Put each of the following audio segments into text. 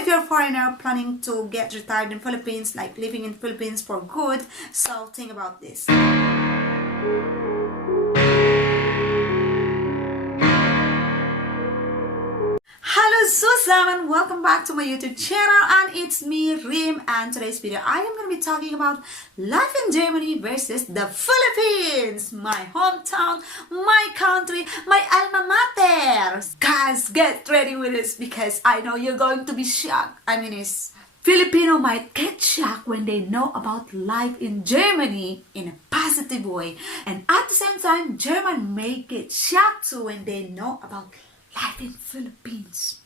if you're a foreigner planning to get retired in Philippines, like living in Philippines for good, so think about this. Hallo zusammen, welcome back to my YouTube channel, and it's me, Rim, and today's video I am going to be talking about life in Germany versus the Philippines, my hometown, my country, my alma mater. Guys, get ready with this because I know you're going to be shocked. Filipino might get shocked when they know about life in Germany in a positive way, and at the same time, German may get shocked too when they know about life in Philippines.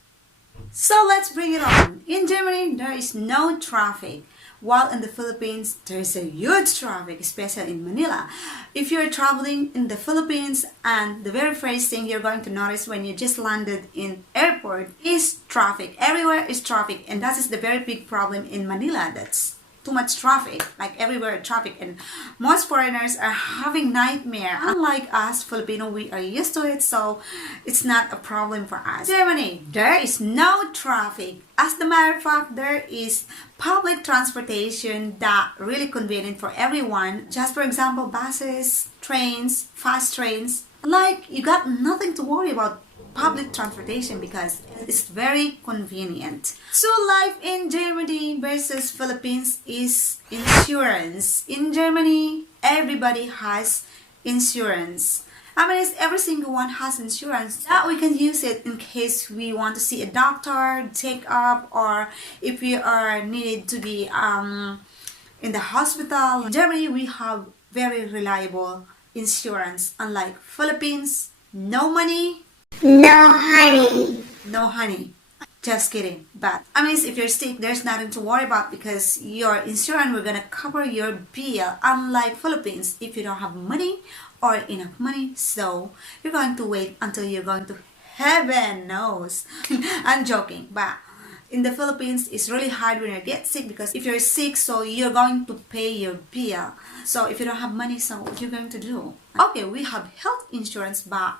So let's bring it on. In Germany, there is no traffic, while in the Philippines, there is a huge traffic, especially in Manila. If you're traveling in the Philippines, and the very first thing you're going to notice when you just landed in airport is traffic. Everywhere is traffic, and that is the very big problem in Manila. That's too much traffic, like everywhere traffic, and most foreigners are having nightmare. Unlike us Filipino, we are used to it, so it's not a problem for us. Germany, there is no traffic. As a matter of fact, there is public transportation that really convenient for everyone. Just for example, buses, trains, fast trains. Like, you got nothing to worry about public transportation because it's very convenient. So life in Germany versus Philippines is insurance. In Germany, everybody has insurance. Every single one has insurance that we can use it in case we want to see a doctor, take up, or if we are needed to be in the hospital. In Germany, we have very reliable insurance. Unlike Philippines, no money, no honey. no honey. Just kidding. But if you're sick, there's nothing to worry about because your insurance will gonna cover your bill. Unlike Philippines, if you don't have money or enough money, so you're going to wait until you're going to heaven knows. I'm joking, but in the Philippines, it's really hard when you get sick because if you're sick, so you're going to pay your bill. So if you don't have money, so what you're going to do? Okay, we have health insurance, but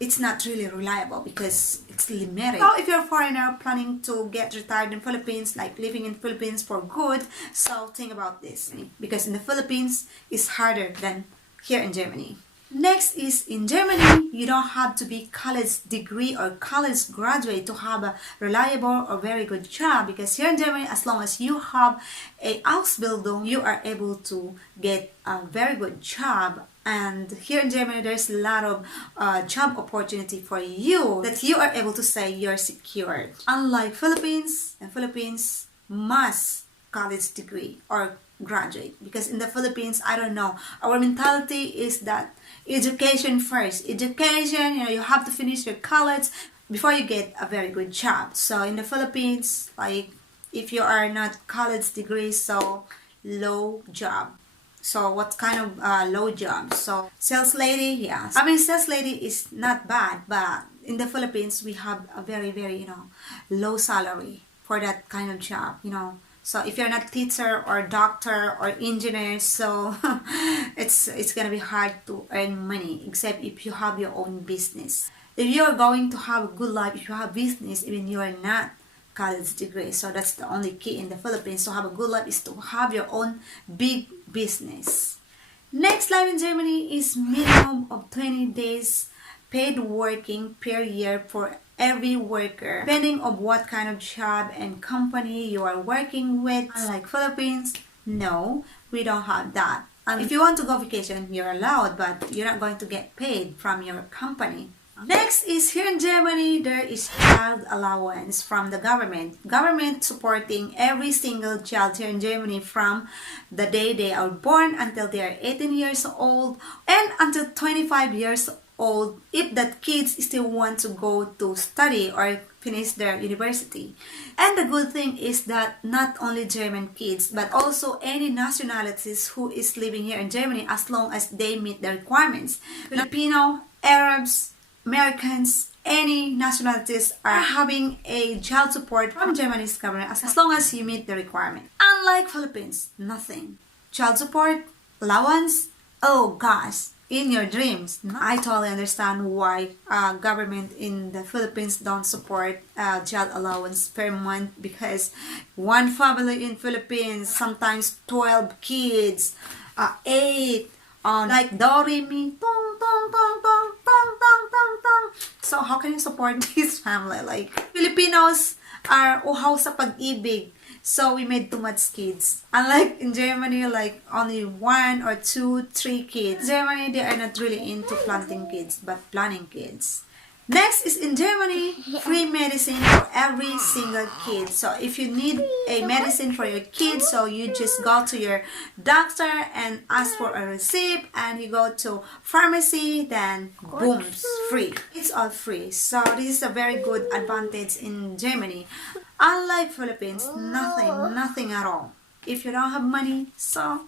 it's not really reliable because it's limited. So if you're a foreigner planning to get retired in Philippines, like living in Philippines for good, so think about this because in the Philippines, it's harder than here in Germany. Next is in Germany, you don't have to be college degree or college graduate to have a reliable or very good job because here in Germany, as long as you have a Ausbildung, you are able to get a very good job. And here in Germany, there's a lot of job opportunity for you that you are able to say you're secured. Unlike Philippines, and Philippines must college degree or graduate because in the Philippines, I don't know, our mentality is that education first. Education, you have to finish your college before you get a very good job. So in the Philippines, like if you are not college degree, so low job. So what kind of low job? So sales lady, yes. Sales lady is not bad, but in the Philippines, we have a very, very, low salary for that kind of job, So if you're not teacher or doctor or engineer, so it's gonna be hard to earn money, except if you have your own business. If you're going to have a good life, if you have business, even you are not college degree. So that's the only key in the Philippines to have a good life is to have your own big business. Next, life in Germany is minimum of 20 days paid working per year for every worker, depending on what kind of job and company you are working with. Unlike Philippines, no, we don't have that. And if you want to go vacation, you're allowed, but you're not going to get paid from your company. Next is here in Germany, there is child allowance from the government. Government supporting every single child here in Germany from the day they are born until they are 18 years old and until 25 years old if that kids still want to go to study or finish their university. And the good thing is that not only German kids but also any nationalities who is living here in Germany as long as they meet the requirements. Filipino, Arabs, Americans, any nationalities are having a child support from Germany's government as long as you meet the requirement. Unlike Philippines, nothing. Child support, allowance, oh gosh, in your dreams. I totally understand why government in the Philippines don't support child allowance per month, because one family in Philippines, sometimes 12 kids, 8, like do, re, mi, tong, tong, tong, tong, tong, tong, tong, tong. So how can you support this family? Like, Filipinos are uhaw sa pag-ibig. So we made too much kids. Unlike in Germany, like only 1 or 2, 3 kids. In Germany, they are not really into planting kids, but planning kids. Next is in Germany, free medicine for every single kid. So if you need a medicine for your kid, so you just go to your doctor and ask for a receipt, and you go to pharmacy, then boom, free. It's all free. So this is a very good advantage in Germany. Unlike Philippines, nothing at all. If you don't have money, so.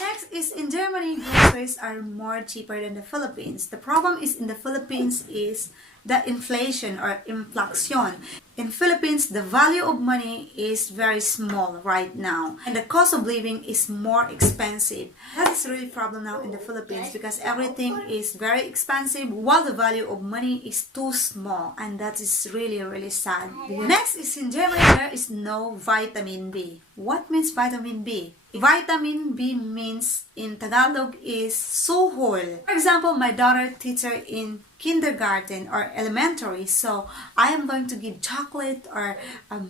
Next is in Germany, groceries are more cheaper than the Philippines. The problem is in the Philippines is the inflation or inflation. In Philippines, the value of money is very small right now, and the cost of living is more expensive. That is really a problem now in the Philippines, because everything is very expensive while the value of money is too small, and that is really sad. Next is in Germany, there is no vitamin B. What means vitamin B? Vitamin B means in Tagalog is suhol. For example, my daughter teacher in kindergarten or elementary, so I am going to give chocolate or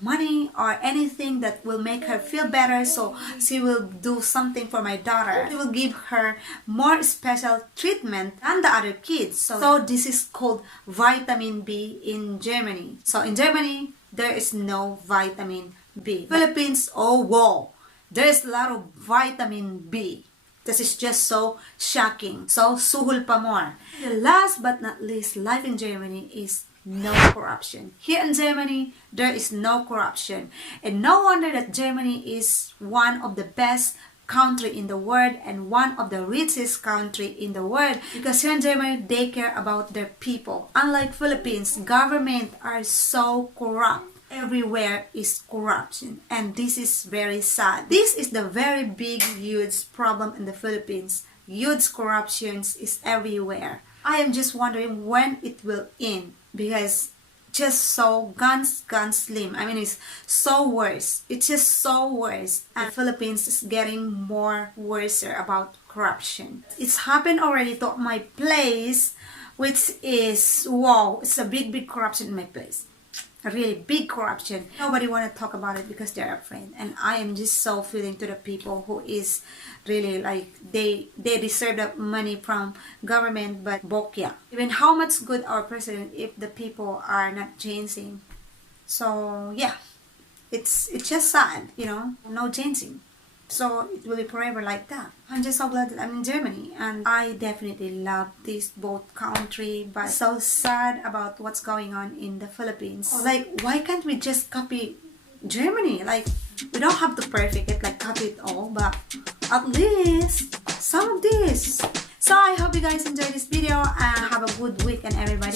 money or anything that will make her feel better, so she will do something for my daughter. She will give her more special treatment than the other kids. So this is called vitamin B in Germany. So in Germany, there is no vitamin B. Philippines, oh wow, there's a lot of vitamin B. This is just so shocking. So, suhol pa more. The last but not least, life in Germany is no corruption. Here in Germany, there is no corruption. And no wonder that Germany is one of the best country in the world and one of the richest country in the world, because here in Germany, they care about their people. Unlike Philippines, government are so corrupt. Everywhere is corruption, and this is very sad. This is the very big, huge problem in the Philippines. Huge corruptions is everywhere. I am just wondering when it will end, because just so guns slim. I mean, it's so worse. It's just so worse. And the Philippines is getting more worse about corruption. It's happened already to my place, which is, wow, it's a big corruption in my place. A really big corruption. Nobody want to talk about it because they're afraid. And I am just so feeling to the people who is really like, they deserve the money from government, but bokya. Even how much good our president if the people are not changing. So yeah, it's just sad, you know, no changing. So it will be forever like that. I'm just so glad that I'm in Germany, and I definitely love this both country, but so sad about what's going on in the Philippines. Like, why can't we just copy Germany? Like, we don't have to perfect it, like copy it all, but at least some of this. So I hope you guys enjoyed this video and have a good weekend, everybody.